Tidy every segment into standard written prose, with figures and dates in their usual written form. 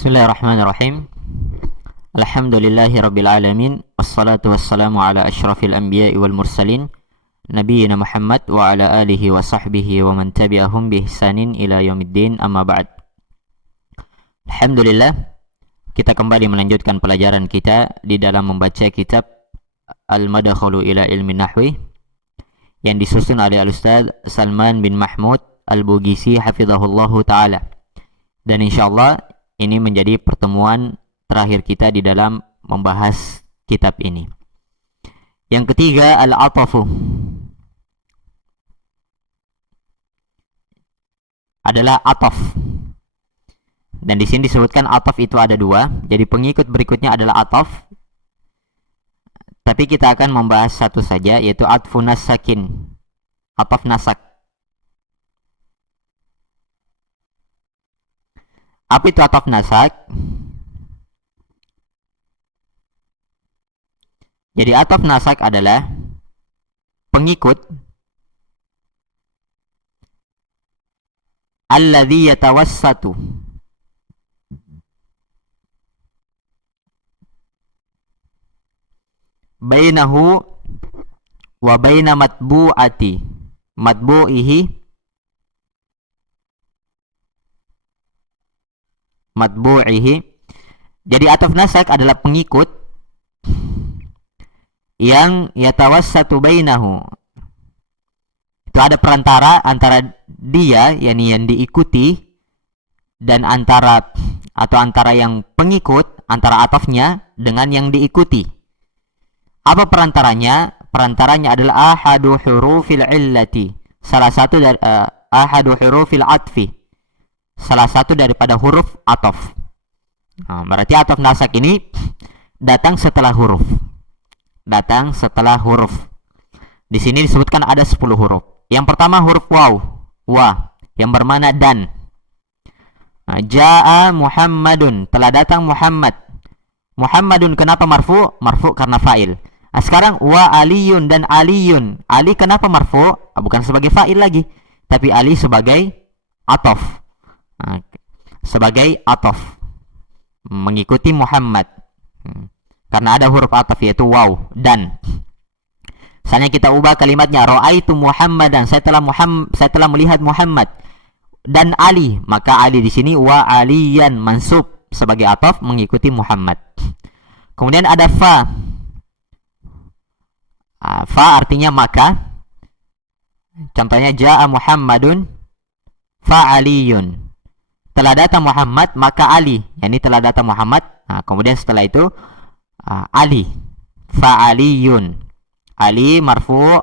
Bismillahirrahmanirrahim. Alhamdulillahi rabbil alamin. Wassalatu wassalamu ala asyrafil anbiya'i wal mursalin Nabiyyina Muhammad wa ala alihi wa sahbihi wa man tabi'ahum bi ihsanin ila yaumiddin, amma ba'd. Alhamdulillah, kita kembali melanjutkan pelajaran kita di dalam membaca kitab Al-Madakhalu ila ilmi nahwi yang disusun oleh Al-Ustaz Salman bin Mahmud Al-Bugisi hafizahullahu ta'ala. Dan insyaallah ini menjadi pertemuan terakhir kita di dalam membahas kitab ini. Yang ketiga, al-atafu adalah ataf. Dan di sini disebutkan ataf itu ada dua. Jadi pengikut berikutnya adalah ataf. Tapi kita akan membahas satu saja, yaitu atfu nasakin, ataf nasak. Apa itu ataf nasak? Jadi ataf nasak adalah pengikut alladhi yatawassatu bainahu wa baina matbu'ihi Jadi ataf nasak adalah pengikut yang yatawassatu bainahu, itu ada perantara antara dia, yakni yang diikuti, dan antara yang pengikut, antara atafnya dengan yang diikuti. Apa perantaranya? Perantaranya adalah ahadu hurufil illati, salah satu dari ahadu hurufil atfi, salah satu daripada huruf ataf. Nah, berarti ataf nasak ini datang setelah huruf. Di sini disebutkan ada 10 huruf. Yang pertama huruf wa, yang bermakna dan. Nah, jaa Muhammadun, telah datang Muhammad. Muhammadun kenapa marfu? Marfu karena fa'il. Nah, sekarang wa aliyun dan aliyun. Ali kenapa marfu? Bukan sebagai fa'il lagi, tapi ali sebagai ataf. Nah, sebagai ataf mengikuti Muhammad. Karena ada huruf ataf yaitu waw dan. Misalnya kita ubah kalimatnya, ra'aitu Muhammadan, saya telah melihat Muhammad, dan Ali, maka Ali di sini wa aliyan mansub sebagai ataf mengikuti Muhammad. Kemudian ada fa. Fa artinya maka. Contohnya jaa Muhammadun fa aliyun. Telah datang Muhammad maka Ali, yakni telah datang Muhammad. Nah, kemudian setelah itu Ali, fa'aliyun, Ali marfu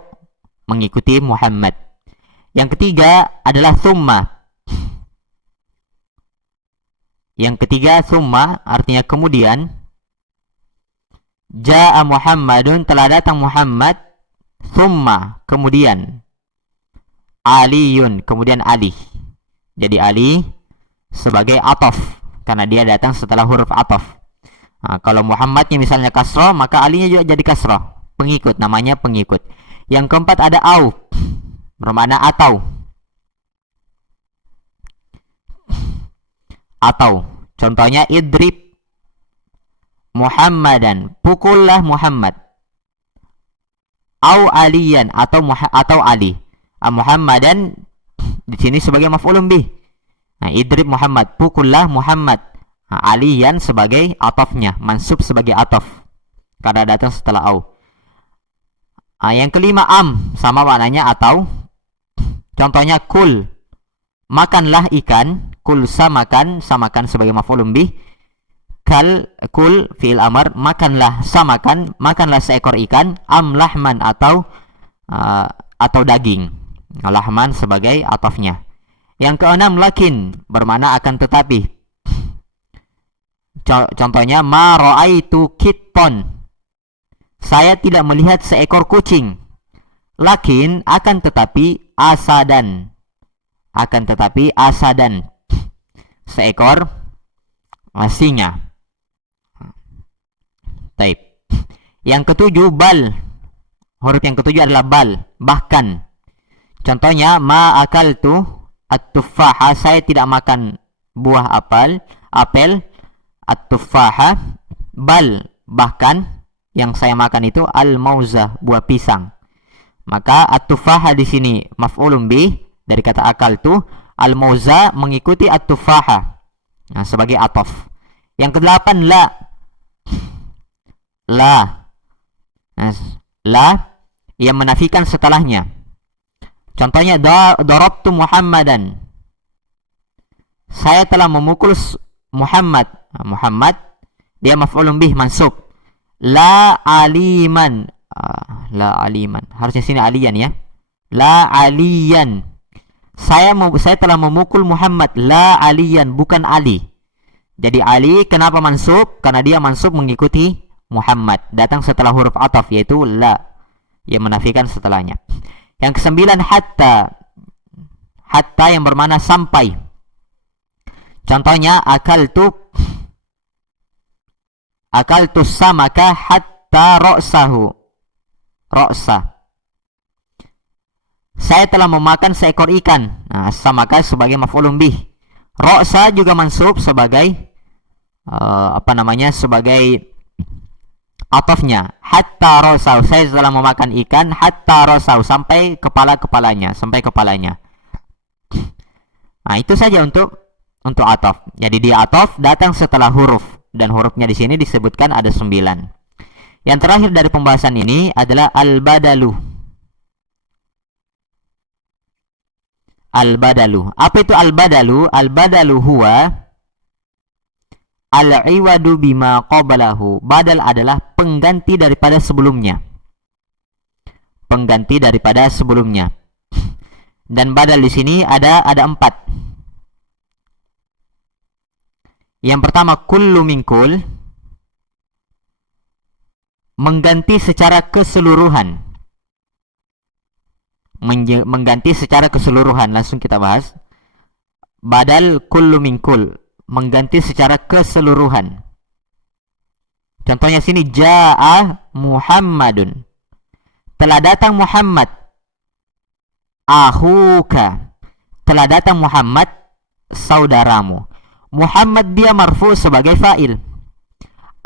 mengikuti Muhammad. Yang ketiga adalah thumma. Artinya kemudian. Ja'a Muhammadun, telah datang Muhammad, thumma, kemudian, aliyun, kemudian Ali. Jadi Ali sebagai ataf karena dia datang setelah huruf ataf. Nah, kalau Muhammadnya misalnya kasroh, maka alinya juga jadi kasroh, pengikut, namanya pengikut. Yang keempat ada au, bermakna atau. Contohnya idrib Muhammadan, pukullah Muhammad. Au aliyan, atau Ali. Muhammadan di sini sebagai maf'ulun bih. Nah, idrib Muhammad, pukullah Muhammad. Nah, aliyan sebagai atafnya, mansub sebagai ataf karena datang setelah au. Yang kelima sama maknanya atau. Contohnya kul, makanlah ikan. Kul samakan sebagai maf'ulun bih. Kul fi'il amr, makanlah samakan, makanlah seekor ikan. Lahman atau daging. Lahman sebagai atafnya. Yang keenam lakin, bermakna akan tetapi. Contohnya ma ra'aitu kitton, saya tidak melihat seekor kucing. Lakin akan tetapi asadan, seekor singa. Taib. Yang ketujuh bal, huruf yang ketujuh adalah bal, bahkan. Contohnya ma akaltu at-tuffaha, saya tidak makan buah apel. at-tufaha, bal bahkan yang saya makan itu al-mauza, buah pisang. Maka at-tufaha di sini maf'ulun bih dari kata akaltu, al-mauza mengikuti at-tufaha. Nah, sebagai atof. Yang kedelapan la. La. Nah, la yang menafikan setelahnya. Contohnya darabtu Muhammadan. Saya telah memukul Muhammad. Muhammad dia maf'ulun bih mansub. La aliman. La aliman. Harusnya sini aliyan ya. La aliyan. Saya telah memukul Muhammad. La aliyan, bukan Ali. Jadi Ali kenapa mansub? Karena dia mansub mengikuti Muhammad. Datang setelah huruf ataf yaitu la yang menafikan setelahnya. Yang kesembilan hatta. Hatta yang bermakna sampai. Contohnya akaltu samaka hatta ra'sahu. Ra'sa. Saya telah memakan seekor ikan. Nah, samaka sebagai maf'ulun bih. Ra'sa juga mansub sebagai sebagai atafnya. Hatta ra'sahu. Saya telah memakan ikan hatta ra'sahu, sampai kepalanya. Nah, itu saja untuk ataf. Jadi dia ataf datang setelah huruf, dan hurufnya di sini disebutkan ada 9. Yang terakhir dari pembahasan ini adalah al-badalu. Al-badalu. Apa itu al-badalu? Al-badalu huwa al-iwadu bima qablahu. Badal adalah pengganti daripada sebelumnya. Pengganti daripada sebelumnya. Dan badal di sini ada 4. Yang pertama kullu min kull, mengganti secara keseluruhan. Mengganti secara keseluruhan. Langsung kita bahas. Badal kullu min kull, mengganti secara keseluruhan. Contohnya sini jaa Muhammadun. Telah datang Muhammad. Akhuka. Telah datang Muhammad, saudaramu. Muhammad dia marfu sebagai fa'il.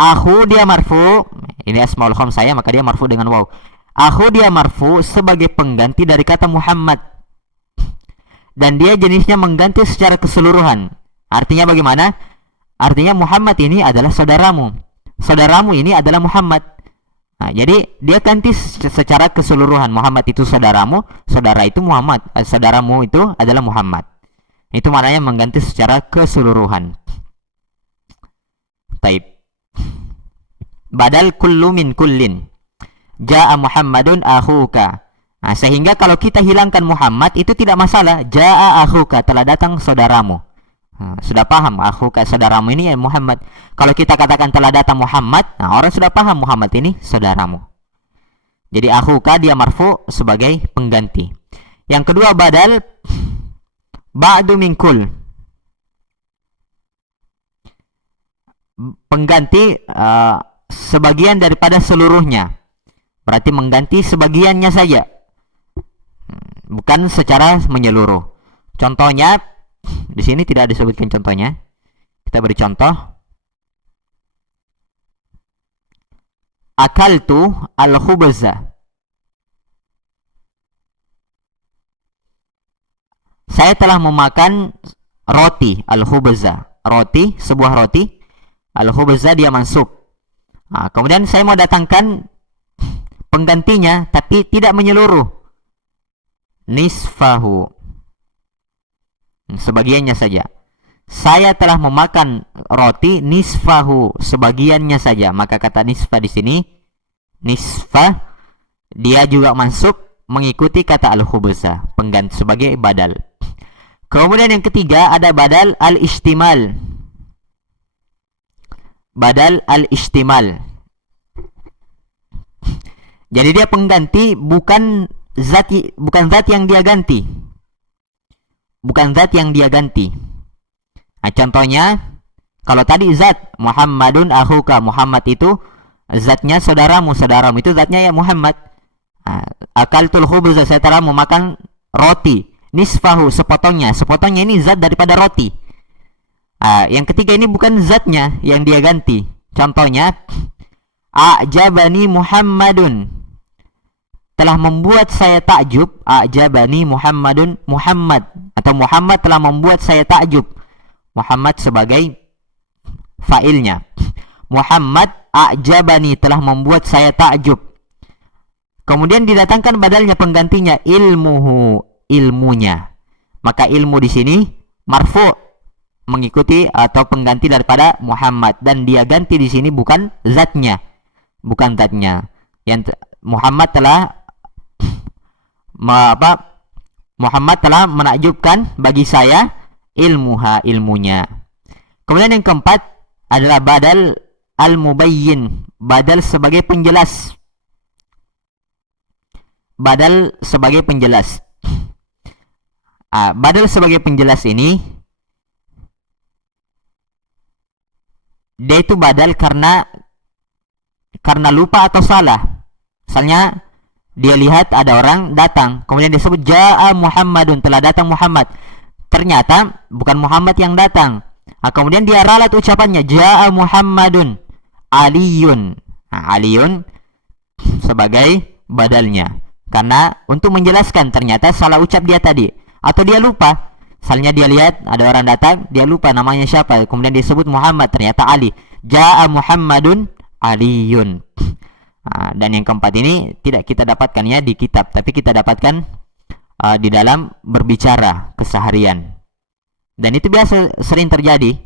Akhu dia marfu, ini asmaul khamsah, maka dia marfu dengan waw. Akhu dia marfu sebagai pengganti dari kata Muhammad. Dan dia jenisnya mengganti secara keseluruhan. Artinya bagaimana? Artinya Muhammad ini adalah saudaramu. Saudaramu ini adalah Muhammad. Nah, jadi dia ganti secara keseluruhan. Muhammad itu saudaramu, saudara itu Muhammad. Saudaramu itu adalah Muhammad. Itu maknanya mengganti secara keseluruhan. Taib. Badal kullu min kullin. Ja'a Muhammadun akhuka. Nah, sehingga kalau kita hilangkan Muhammad itu tidak masalah. Ja'a akhuka, telah datang saudaramu. Nah, sudah paham akhuka, saudaramu ini ya Muhammad. Kalau kita katakan telah datang Muhammad, nah orang sudah paham Muhammad ini saudaramu. Jadi akhuka dia marfu sebagai pengganti. Yang kedua badal ba'du min kull, pengganti sebagian daripada seluruhnya. Berarti mengganti sebagiannya saja, bukan secara menyeluruh. Contohnya di sini tidak disebutkan contohnya. Kita beri contoh. Akaltu al-khubza. Saya telah memakan roti, al-khubza. Roti, sebuah roti. Al-khubza dia mansub. Nah, kemudian saya mau datangkan penggantinya, tapi tidak menyeluruh. Nisfahu. Sebagiannya saja. Saya telah memakan roti nisfahu, sebagiannya saja. Maka kata nisfa di sini, nisfa, dia juga mansub mengikuti kata al-khubza, pengganti sebagai badal. Kemudian yang ketiga ada badal al-istimal. Badal al-istimal. Jadi dia pengganti, bukan zat yang dia ganti. Bukan zat yang dia ganti. Nah, contohnya kalau tadi zat Muhammadun akhuka, Muhammad itu zatnya saudaramu, saudaramu itu zatnya ya Muhammad. Nah, akaltul khubza, saya telah memakan roti. Nisfahu, sepotongnya. Sepotongnya ini zat daripada roti. Yang ketiga ini bukan zatnya yang dia ganti. Contohnya, a'jabani Muhammadun, telah membuat saya takjub. A'jabani Muhammadun, Muhammad, atau Muhammad telah membuat saya takjub. Muhammad sebagai fa'ilnya. Muhammad a'jabani, telah membuat saya takjub. Kemudian didatangkan badalnya, penggantinya, ilmuhu, ilmunya. Maka ilmu di sini marfu, mengikuti atau pengganti daripada Muhammad, dan dia ganti di sini bukan zatnya, bukan zatnya. Yang Muhammad telah Muhammad telah menakjubkan bagi saya ilmuha, ilmunya. Kemudian yang keempat adalah badal al-mubayyin, badal sebagai penjelas. Badal sebagai penjelas. Badal sebagai penjelas ini, dia itu badal karena lupa atau salah. Misalnya dia lihat ada orang datang, kemudian disebut ja'a Muhammadun, telah datang Muhammad. Ternyata bukan Muhammad yang datang. Kemudian dia ralat ucapannya, ja'a Muhammadun, Aliyun. Aliyun sebagai badalnya, karena untuk menjelaskan ternyata salah ucap dia tadi, atau dia lupa. Misalnya dia lihat ada orang datang, dia lupa namanya siapa, kemudian disebut Muhammad, ternyata Ali. Ja'a Muhammadun Aliyun. Dan yang keempat ini tidak kita dapatkan ya di kitab, tapi kita dapatkan di dalam berbicara keseharian. Dan itu biasa sering terjadi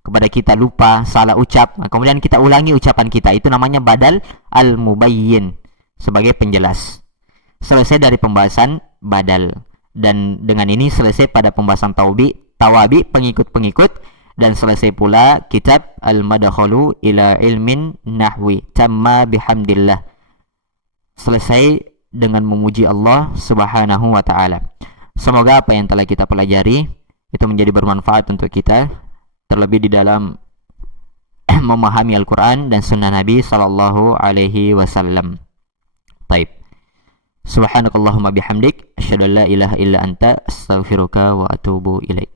kepada kita, lupa, salah ucap, kemudian kita ulangi ucapan kita. Itu namanya badal al-mubayyin, sebagai penjelas. Selesai dari pembahasan badal. Dan dengan ini selesai pada pembahasan tawabi, pengikut-pengikut, dan selesai pula kitab Al-Madkhalu ila ilmin nahwi, tamma bihamdillah. Selesai dengan memuji Allah Subhanahu wa taala. Semoga apa yang telah kita pelajari itu menjadi bermanfaat untuk kita, terlebih di dalam memahami Al-Qur'an dan sunnah Nabi sallallahu alaihi wasallam. Baik. Subhanakallahumma bihamdik, asyhadu an la ilaha illa anta, astaghfiruka wa atubu ilaik.